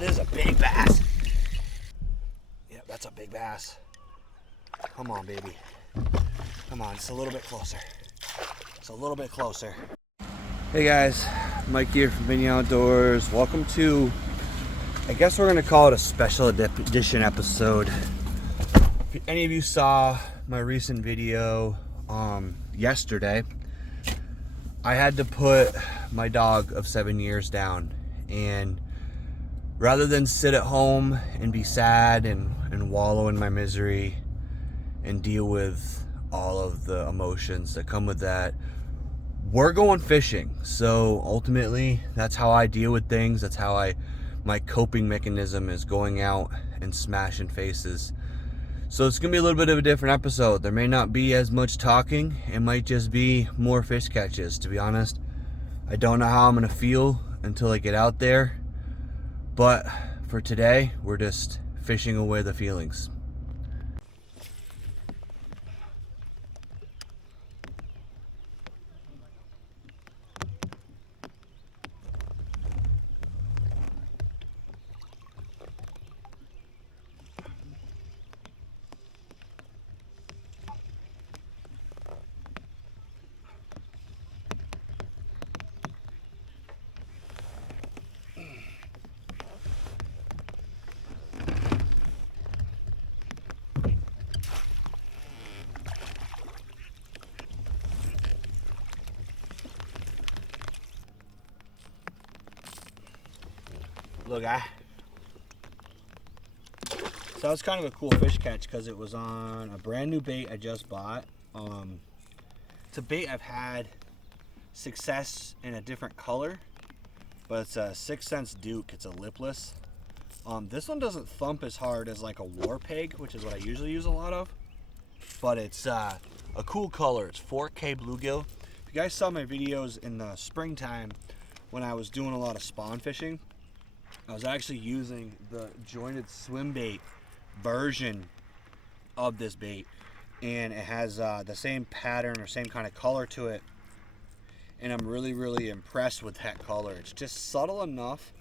that is a big bass. Yep, that's a big bass. Come on, baby. Come on, it's a little bit closer. It's a little bit closer. Hey guys, Mike here from Vinny Outdoors. Welcome to, I guess we're gonna call it a special edition episode. If any of you saw my recent video yesterday, I had to put my dog of 7 years down, and rather than sit at home and be sad and wallow in my misery and deal with all of the emotions that come with that, we're going fishing. So ultimately, that's how I deal with things. That's how my coping mechanism is going out and smashing faces. So it's gonna be a little bit of a different episode. There may not be as much talking. It might just be more fish catches. To be honest, I don't know how I'm gonna feel until I get out there. But for today, we're just fishing away the feelings. Look, so that was kind of a cool fish catch because it was on a brand new bait I just bought. It's a bait I've had success in a different color, but it's a 6 cents Duke. It's a lipless. This one doesn't thump as hard as like a war peg, which is what I usually use a lot of, but it's a cool color. It's 4K bluegill. If you guys saw my videos in the springtime when I was doing a lot of spawn fishing, I was actually using the jointed swim bait version of this bait, and it has the same pattern or same kind of color to it, and I'm really impressed with that color. It's just subtle enough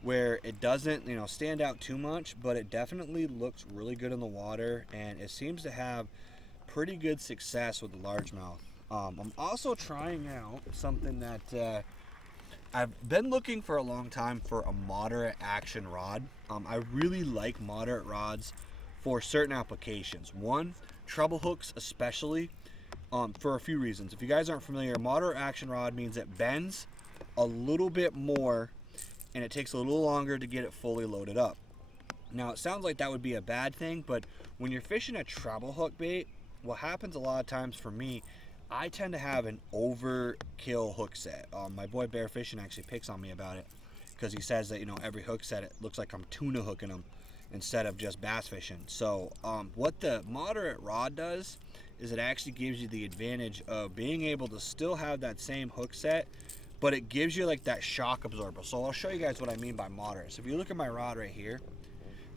where it doesn't, stand out too much, but it definitely looks really good in the water, and it seems to have pretty good success with the largemouth. I'm also trying out something that I've been looking for a long time for a moderate action rod. I really like moderate rods for certain applications. One, treble hooks especially, for a few reasons. If you guys aren't familiar, moderate action rod means it bends a little bit more and it takes a little longer to get it fully loaded up. Now, it sounds like that would be a bad thing, but when you're fishing a treble hook bait, what happens a lot of times for me, I tend to have an overkill hook set. My boy Bear Fishing actually picks on me about it because he says that, every hook set, it looks like I'm tuna hooking them instead of just bass fishing. So what the moderate rod does is it actually gives you the advantage of being able to still have that same hook set, but it gives you like that shock absorber. So I'll show you guys what I mean by moderate. So if you look at my rod right here,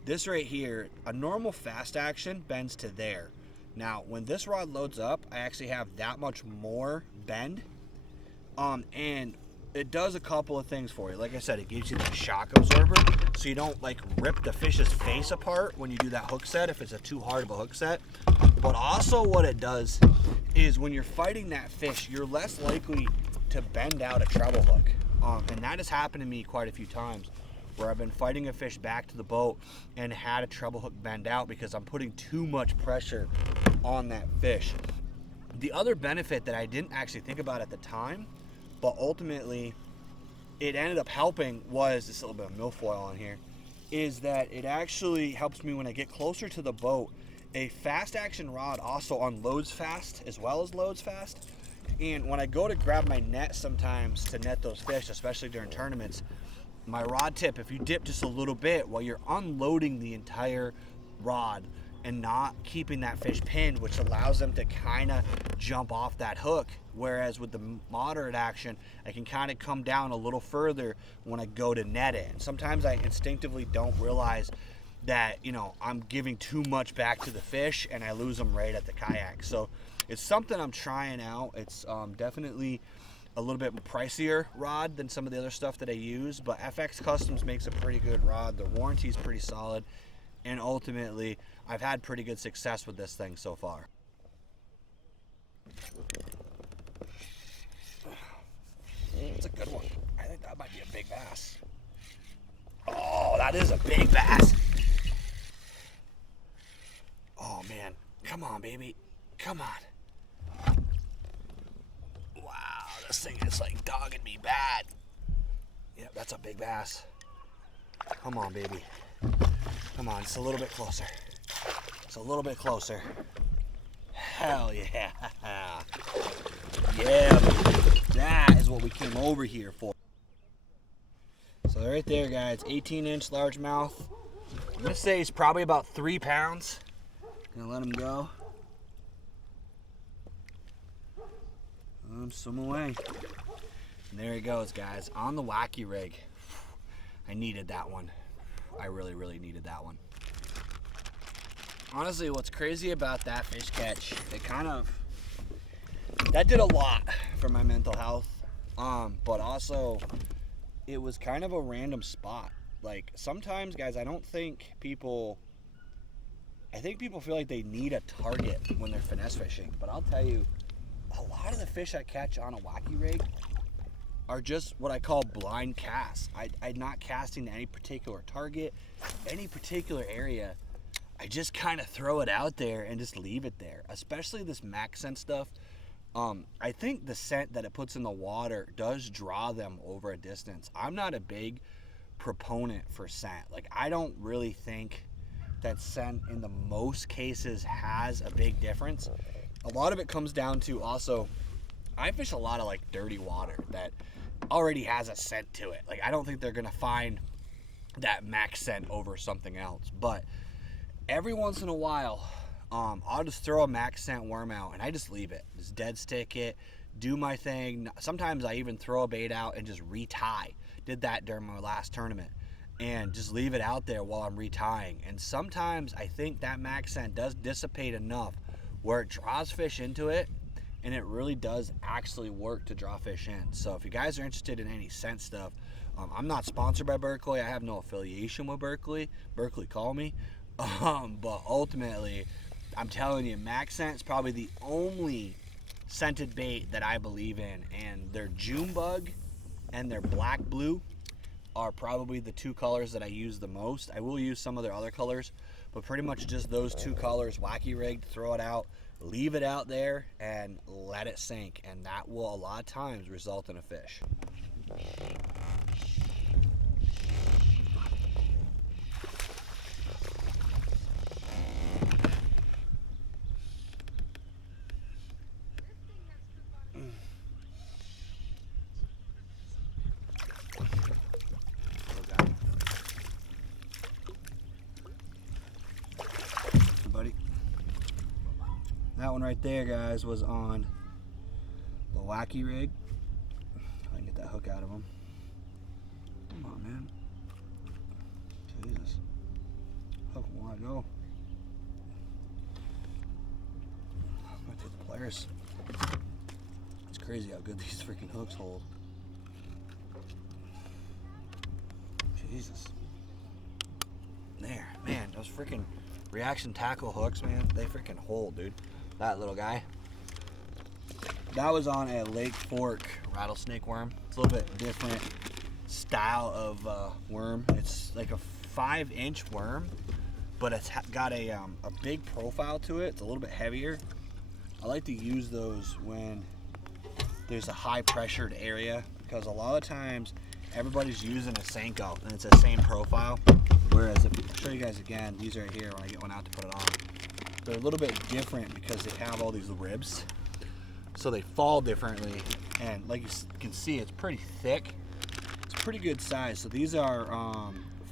this right here, a normal fast action bends to there. Now, when this rod loads up, I actually have that much more bend, and it does a couple of things for you. Like I said, it gives you the shock absorber, so you don't like rip the fish's face apart when you do that hook set if it's a too hard of a hook set. But also what it does is when you're fighting that fish, you're less likely to bend out a treble hook, and that has happened to me quite a few times, where I've been fighting a fish back to the boat and had a treble hook bend out because I'm putting too much pressure on that fish. The other benefit that I didn't actually think about at the time, but ultimately it ended up helping, was this little bit of milfoil on here, is that it actually helps me when I get closer to the boat. A fast action rod also unloads fast as well as loads fast. And when I go to grab my net sometimes to net those fish, especially during tournaments, my rod tip, if you dip just a little bit while you're unloading the entire rod and not keeping that fish pinned, which allows them to kind of jump off that hook, whereas with the moderate action, I can kind of come down a little further when I go to net it. And sometimes I instinctively don't realize that, I'm giving too much back to the fish and I lose them right at the kayak. So it's something I'm trying out. It's definitely a little bit pricier rod than some of the other stuff that I use, but FX Customs makes a pretty good rod. The warranty is pretty solid, and ultimately I've had pretty good success with this thing so far. It's a good one. I think that might be a big bass. Oh, that is a big bass. Oh man, come on baby, come on. Wow, this thing is like dogging me bad. Yep, that's a big bass. Come on baby, come on, it's a little bit closer. It's a little bit closer. Hell yeah. Yeah, baby. That is what we came over here for. So right there, guys, 18-inch largemouth. I'm gonna say he's probably about 3 pounds. Gonna let him go. Swim away. And there he goes, guys, on the Wacky rig. I needed that one. I really, really needed that one. Honestly, what's crazy about that fish catch, that did a lot for my mental health. But also, it was kind of a random spot. Like, sometimes, guys, I think people feel like they need a target when they're finesse fishing. But I'll tell you, a lot of the fish I catch on a Wacky rig are just what I call blind casts. I'm not casting to any particular target, any particular area. I just kind of throw it out there and just leave it there. Especially this max scent stuff. I think the scent that it puts in the water does draw them over a distance. I'm not a big proponent for scent. Like, I don't really think that scent in the most cases has a big difference. A lot of it comes down to also, I fish a lot of like dirty water that already has a scent to it. Like, I don't think they're gonna find that max scent over something else. But every once in a while, I'll just throw a max scent worm out and I just leave it. Just dead stick it, do my thing. Sometimes I even throw a bait out and just retie. Did that during my last tournament. And just leave it out there while I'm retying. And sometimes I think that max scent does dissipate enough where it draws fish into it, and it really does actually work to draw fish in. So if you guys are interested in any scent stuff, I'm not sponsored by Berkeley. I have no affiliation with Berkeley. Berkeley, call me. But ultimately, I'm telling you, max scent is probably the only scented bait that I believe in. And their June bug and their black blue are probably the 2 colors that I use the most. I will use some of their other colors, but pretty much just those 2 colors. Wacky rigged, throw it out, leave it out there, and let it sink. And that will a lot of times result in a fish. That one right there, guys, was on the Wacky rig. I can get that hook out of him. Come on, man. Jesus. Hook will want to go. I'm going to take the pliers. It's crazy how good these freaking hooks hold. Jesus. There, man, those freaking reaction tackle hooks, man, they freaking hold, dude. That little guy. That was on a Lake Fork rattlesnake worm. It's a little bit different style of worm. It's like a 5-inch worm, but it's got a big profile to it. It's a little bit heavier. I like to use those when there's a high pressured area, because a lot of times everybody's using a Senko and it's the same profile. Whereas if I'll show you guys again, these right here when I get one out to put it on. They're a little bit different because they have all these ribs, so they fall differently. And like you can see, it's pretty thick. It's pretty good size. So these are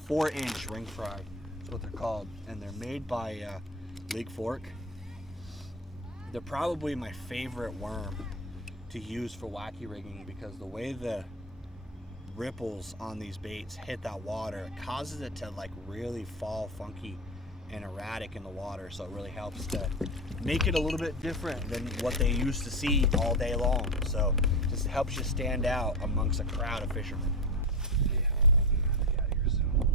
4-inch ring fry. That's what they're called, and they're made by Lake Fork. They're probably my favorite worm to use for wacky rigging, because the way the ripples on these baits hit that water, it causes it to like really fall funky and erratic in the water. So it really helps to make it a little bit different than what they used to see all day long. So Just helps you stand out amongst a crowd of fishermen. Yeah, I'm gonna get out of here soon.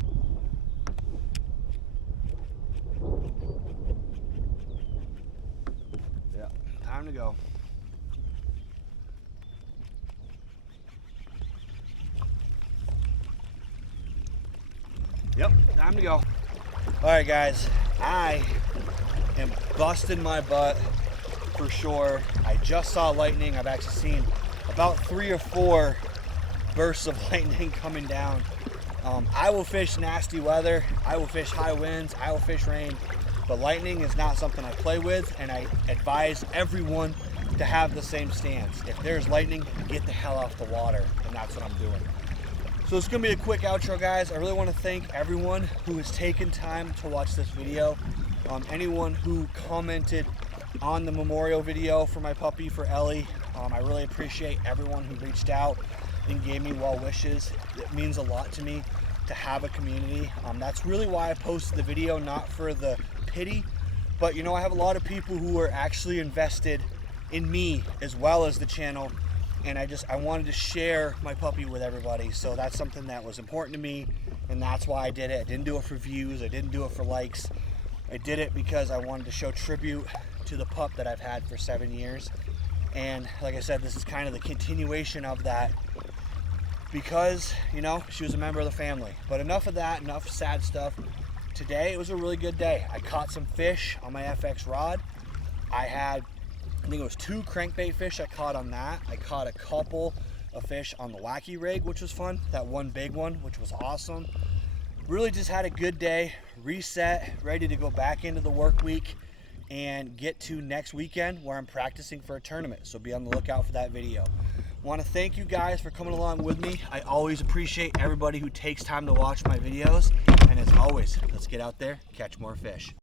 Yeah, time to go. Yep, time to go. All right, guys, I am busting my butt for sure. I just saw lightning. I've actually seen about 3 or 4 bursts of lightning coming down. I will fish nasty weather. I will fish high winds. I will fish rain. But lightning is not something I play with, and I advise everyone to have the same stance. If there's lightning, get the hell off the water, and that's what I'm doing. So it's gonna be a quick outro, guys. I really wanna thank everyone who has taken time to watch this video. Anyone who commented on the memorial video for my puppy, for Ellie. I really appreciate everyone who reached out and gave me well wishes. It means a lot to me to have a community. That's really why I posted the video, not for the pity, but you know, I have a lot of people who are actually invested in me as well as the channel, and I wanted to share my puppy with everybody. So that's something that was important to me, and that's why I did it. I didn't do it for views. I didn't do it for likes. I did it because I wanted to show tribute to the pup that I've had for 7 years. And like I said, this is kind of the continuation of that, because, you know, she was a member of the family. But enough of that, enough sad stuff. Today, it was a really good day. I caught some fish on my FX rod. I think it was 2 crankbait fish I caught on that. I caught a couple of fish on the Wacky rig, which was fun. That one big one, which was awesome. Really just had a good day, reset, ready to go back into the work week and get to next weekend where I'm practicing for a tournament. So be on the lookout for that video. Want to thank you guys for coming along with me. I always appreciate everybody who takes time to watch my videos. And as always, let's get out there, catch more fish.